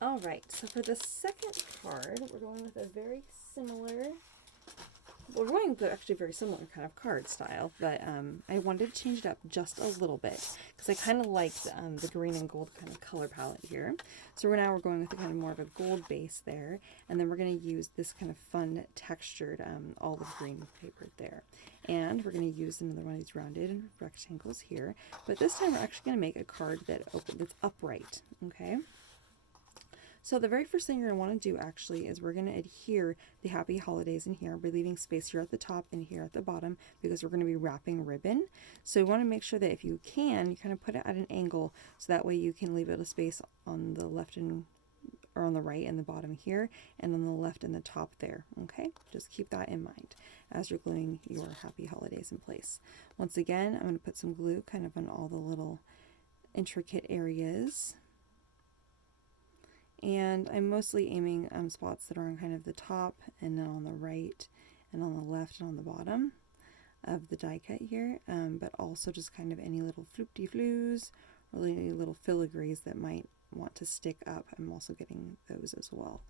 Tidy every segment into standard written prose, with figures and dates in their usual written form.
All right, so for the second card, we're going with a very similar, we're going with actually very similar kind of card style, but I wanted to change it up just a little bit because I kind of liked the green and gold kind of color palette here. So now we're going with a kind of more of a gold base there, and then we're going to use this kind of fun textured olive green paper there. And we're going to use another one of these rounded rectangles here, but this time we're actually going to make a card that's upright, okay? So the very first thing you're going to want to do actually is we're going to adhere the happy holidays in here. We're leaving space here at the top and here at the bottom because we're going to be wrapping ribbon. So you want to make sure that if you can, you kind of put it at an angle so that way you can leave it a space on the left or on the right and the bottom here, and on the left and the top there. Okay, just keep that in mind as you're gluing your happy holidays in place. Once again, I'm going to put some glue kind of on all the little intricate areas. And I'm mostly aiming spots that are on kind of the top and then on the right and on the left and on the bottom of the die cut here, but also just kind of any little floop-de-floos or any little filigrees that might want to stick up. I'm also getting those as well.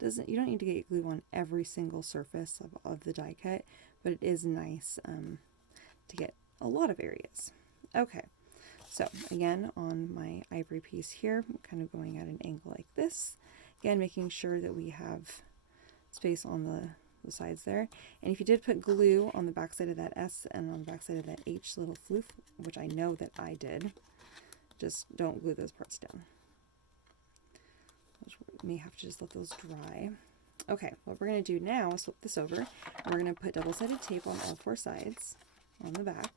You don't need to get glue on every single surface of the die cut, but it is nice to get a lot of areas. Okay. So again, on my ivory piece here, I'm kind of going at an angle like this. Again, making sure that we have space on the sides there. And if you did put glue on the back side of that S and on the back side of that H little floof, which I know that I did, just don't glue those parts down. We may have to just let those dry. Okay, what we're going to do now is flip this over, and we're going to put double-sided tape on all four sides on the back.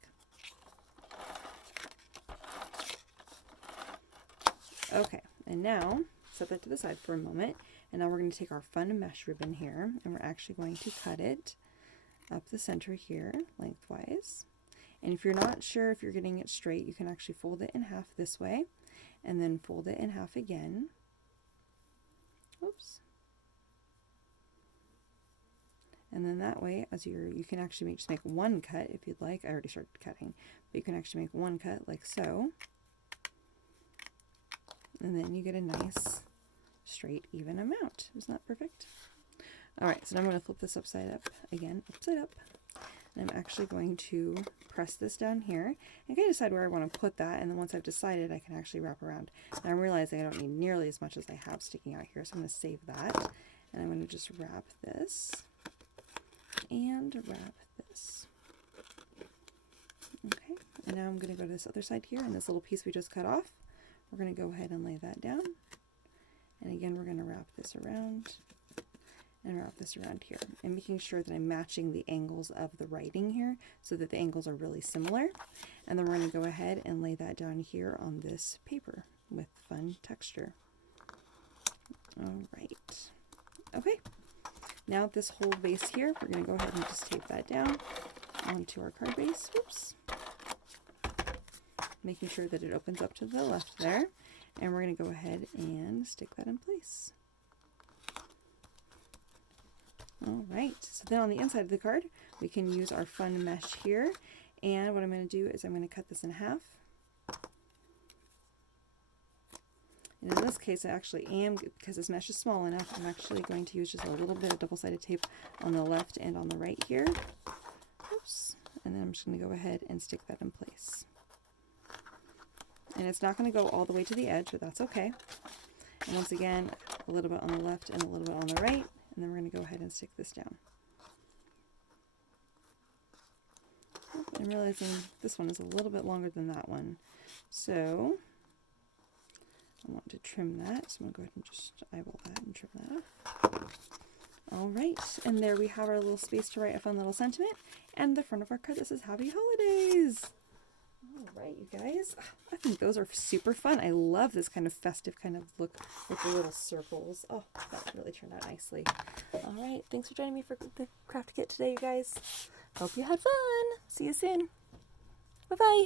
Okay, and now set that to the side for a moment, and now we're going to take our fun mesh ribbon here, and we're actually going to cut it up the center here, lengthwise. And if you're not sure if you're getting it straight, you can actually fold it in half this way, and then fold it in half again. Oops. And then that way, you can actually just make one cut if you'd like. I already started cutting, but you can actually make one cut like so. And then you get a nice, straight, even amount. Isn't that perfect? All right, so now I'm going to flip this upside up again, upside up. And I'm actually going to press this down here and kind of decide where I want to put that. And then once I've decided, I can actually wrap around. Now I'm realizing I don't need nearly as much as I have sticking out here, so I'm going to save that. And I'm going to just wrap this and wrap this. Okay, and now I'm going to go to this other side here, and this little piece we just cut off. We're going to go ahead and lay that down. And again, we're going to wrap this around and wrap this around here. And making sure that I'm matching the angles of the writing here so that the angles are really similar. And then we're going to go ahead and lay that down here on this paper with fun texture. All right. Okay. Now this whole base here, we're going to go ahead and just tape that down onto our card base. Whoops. Making sure that it opens up to the left there, and we're going to go ahead and stick that in place. All right, so then on the inside of the card, we can use our fun mesh here, and what I'm going to do is I'm going to cut this in half. And in this case, I actually am, because this mesh is small enough, I'm actually going to use just a little bit of double-sided tape on the left and on the right here. Oops. And then I'm just going to go ahead and stick that in place. And it's not going to go all the way to the edge, but that's okay. And once again, a little bit on the left and a little bit on the right, and then we're going to go ahead and stick this down. I'm realizing this one is a little bit longer than that one, so I want to trim that, so I'm going to go ahead and just eyeball that and trim that off. All right, and there we have our little space to write a fun little sentiment, and the front of our card that says Happy Holidays. All right, you guys, I think those are super fun. I love this kind of festive kind of look with the little circles. Oh, that really turned out nicely. All right, thanks for joining me for the craft kit today, you guys. Hope you had fun. See you soon. Bye-bye.